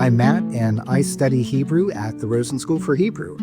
I'm Matt, and I study Hebrew at the Rosen School for Hebrew.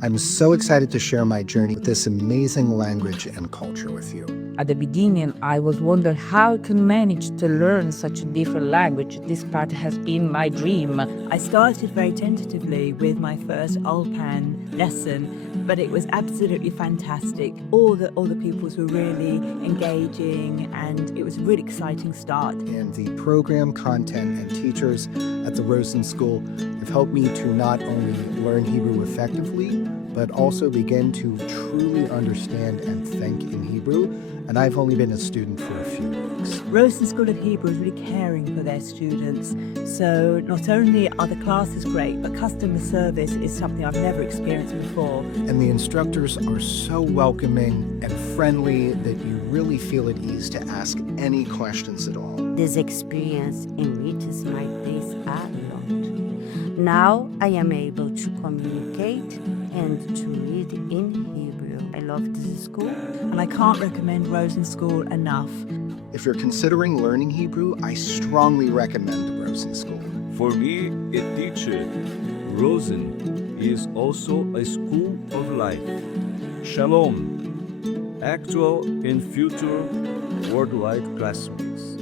I'm so excited to share my journey with this amazing language and culture with you. At the beginning, I was wondering how I can manage to learn such a different language. This part has been my dream. I started very tentatively with my first Ulpan lesson, but it was absolutely fantastic. All the pupils were really engaging, and it was a really exciting start. And the program, content, and teachers at the Rosen School have helped me to not only learn Hebrew effectively, but also begin to truly understand and think in Hebrew. And I've only been a student for a few weeks. Rosen School of Hebrew is really caring for their students. So not only are the classes great, but customer service is something I've never experienced before. And the instructors are so welcoming and friendly that you really feel at ease to ask any questions at all. This experience enriches my days a lot. Now I am able to communicate and to read in Hebrew. I love this school. And I can't recommend Rosen School enough. If you're considering learning Hebrew, I strongly recommend the Rosen School. For me, a teacher, Rosen is also a school of life. Shalom, actual and future worldwide classmates.